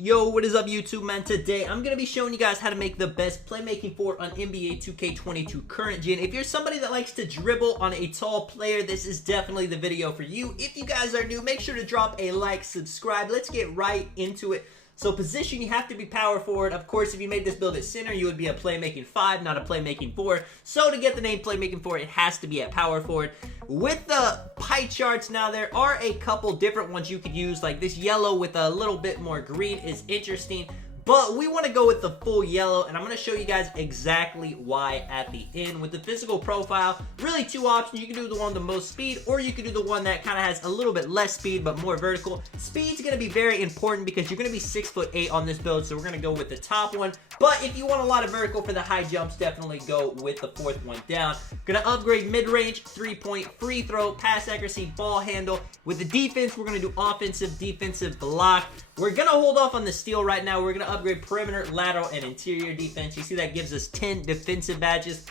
Yo, what is up YouTube, man? Today I'm going to be showing you guys how to make the best playmaking fort on NBA 2K22 current gen. If you're somebody that likes to dribble on a tall player, this is definitely the video for you. If you guys are new, make sure to drop a like, subscribe. Let's get right into it. So position, you have to be power forward. Of course, if you made this build at center, you would be a playmaking 5, not a playmaking 4. So to get the name playmaking 4, it has to be at power forward. With the pie charts now, there are a couple different ones you could use. Like this yellow with a little bit more green is interesting. But we want to go with the full yellow, and I'm going to show you guys exactly why at the end. With the physical profile, really two options. You can do the one with the most speed, or you can do the one that kind of has a little bit less speed, but more vertical. Speed's going to be very important because you're going to be 6'8" on this build, so we're going to go with the top one. But if you want a lot of vertical for the high jumps, definitely go with the fourth one down. Going to upgrade mid-range, 3-point, free throw, pass accuracy, ball handle. With the defense, we're going to do offensive, defensive, block. We're going to hold off on the steal right now. We're going to upgrade perimeter, lateral, and interior defense. You see that gives us 10 defensive badges.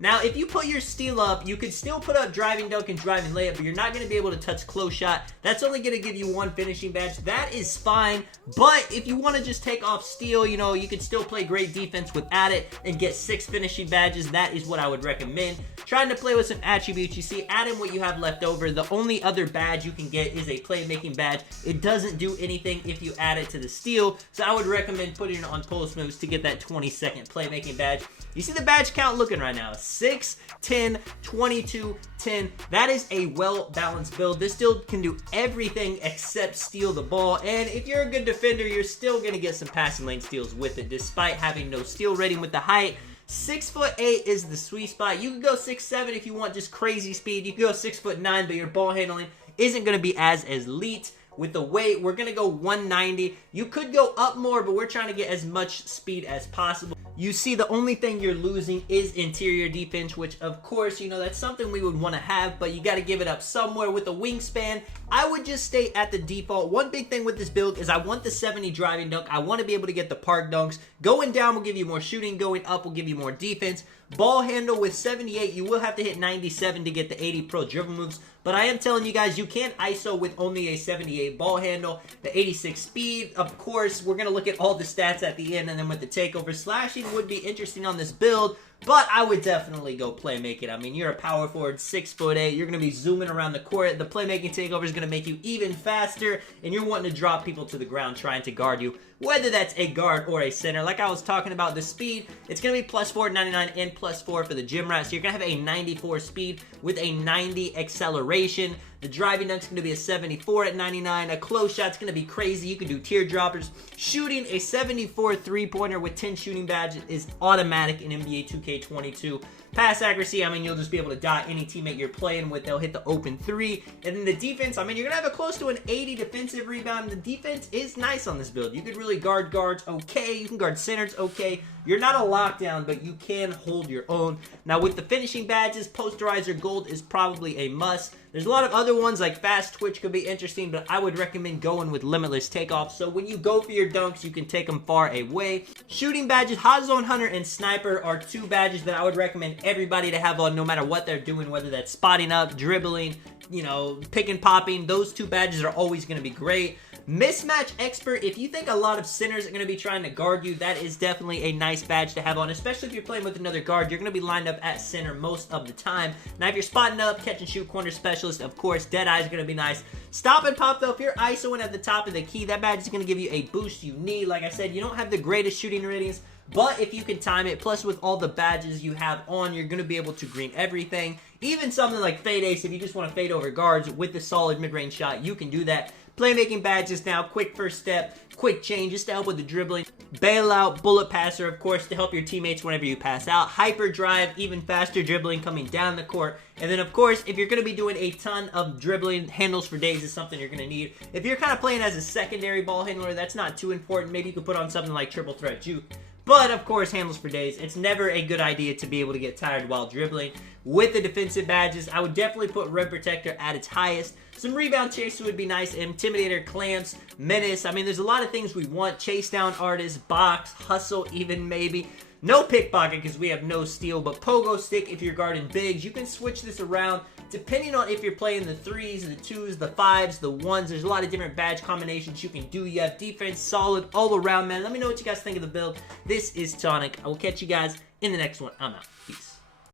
Now, if you put your steal up, you could still put up driving dunk and driving layup, but you're not going to be able to touch close shot. That's only going to give you 1 finishing badge. That is fine, but if you want to just take off steal, you know, you could still play great defense without it and get 6 finishing badges. That is what I would recommend. Trying to play with some attributes, you see, add in what you have left over. The only other badge you can get is a playmaking badge. It doesn't do anything if you add it to the steal, so I would recommend putting it on post moves to get that 20-second playmaking badge. You see the badge count looking right now, 6, 10, 22, 10. That is a well-balanced build. This build can do everything except steal the ball, and if you're a good defender, you're still going to get some passing lane steals with it, despite having no steal rating with the height. 6'8" is the sweet spot. You can go 6'7" if you want just crazy speed. You can go 6'9", but your ball handling isn't going to be as elite. With the weight, we're going to go 190. You could go up more, but we're trying to get as much speed as possible. You see, the only thing you're losing is interior defense, which, of course, you know, that's something we would want to have, but you got to give it up somewhere. With the wingspan, I would just stay at the default. One big thing with this build is I want the 70 driving dunk. I want to be able to get the park dunks. Going down will give you more shooting. Going up will give you more defense. Ball handle with 78, you will have to hit 97 to get the 80 pro dribble moves. But I am telling you guys, you can't ISO with only a 78 ball handle. The 86 speed, of course, we're going to look at all the stats at the end. And then with the takeover, slashing would be interesting on this build. But I would definitely go playmaking. I mean, you're a power forward, 6'8". You're going to be zooming around the court. The playmaking takeover is going to make you even faster. And you're wanting to drop people to the ground trying to guard you, whether that's a guard or a center. Like I was talking about, the speed, it's going to be +4 at 99 and +4 for the gym rat. So you're going to have a 94 speed with a 90 acceleration. The driving dunk's going to be a 74 at 99. A close shot's going to be crazy. You can do teardroppers. Shooting, a 74 three-pointer with 10 shooting badges is automatic in NBA 2K22. Pass accuracy, I mean, you'll just be able to dot any teammate you're playing with. They'll hit the open 3. And then the defense, I mean, you're going to have a close to an 80 defensive rebound. The defense is nice on this build. You could really guard guards okay. You can guard centers okay. You're not a lockdown, but you can hold your own. Now, with the finishing badges, posterizer gold is probably a must. There's a lot of other ones like fast twitch could be interesting, but I would recommend going with limitless takeoff. So when you go for your dunks, you can take them far away. Shooting badges, hot zone hunter and sniper are 2 badges that I would recommend everybody to have on no matter what they're doing, whether that's spotting up, dribbling, you know, pick and popping. Those 2 badges are always going to be great. Mismatch expert, if you think a lot of centers are going to be trying to guard you, that is definitely a nice badge to have on, especially if you're playing with another guard. You're going to be lined up at center most of the time. Now, if you're spotting up, catch and shoot corner specialist, of course, dead eye is going to be nice. Stop and pop, though, if you're ISOing at the top of the key, that badge is going to give you a boost you need. Like I said, you don't have the greatest shooting ratings, but if you can time it, plus with all the badges you have on, you're going to be able to green everything. Even something like fade ace, if you just want to fade over guards with the solid mid-range shot, you can do that. Playmaking badges now, quick first step, quick change, just to help with the dribbling. Bailout, bullet passer, of course, to help your teammates whenever you pass out. Hyper drive, even faster dribbling coming down the court. And then, of course, if you're going to be doing a ton of dribbling, handles for days is something you're going to need. If you're kind of playing as a secondary ball handler, that's not too important. Maybe you could put on something like triple threat juke. But, of course, handles for days. It's never a good idea to be able to get tired while dribbling. With the defensive badges, I would definitely put Rim Protector at its highest. Some Rebound Chaser would be nice. Intimidator, Clamps, Menace. I mean, there's a lot of things we want. Chase Down Artist, Box, Hustle even maybe. No pickpocket because we have no steal, but pogo stick if you're guarding bigs. You can switch this around. depending on if you're playing the 3s, the 2s, the 5s, the 1s, there's a lot of different badge combinations you can do. You have defense, solid, all around, man. Let me know what you guys think of the build. This is Tonic. I will catch you guys in the next one. I'm out. Peace.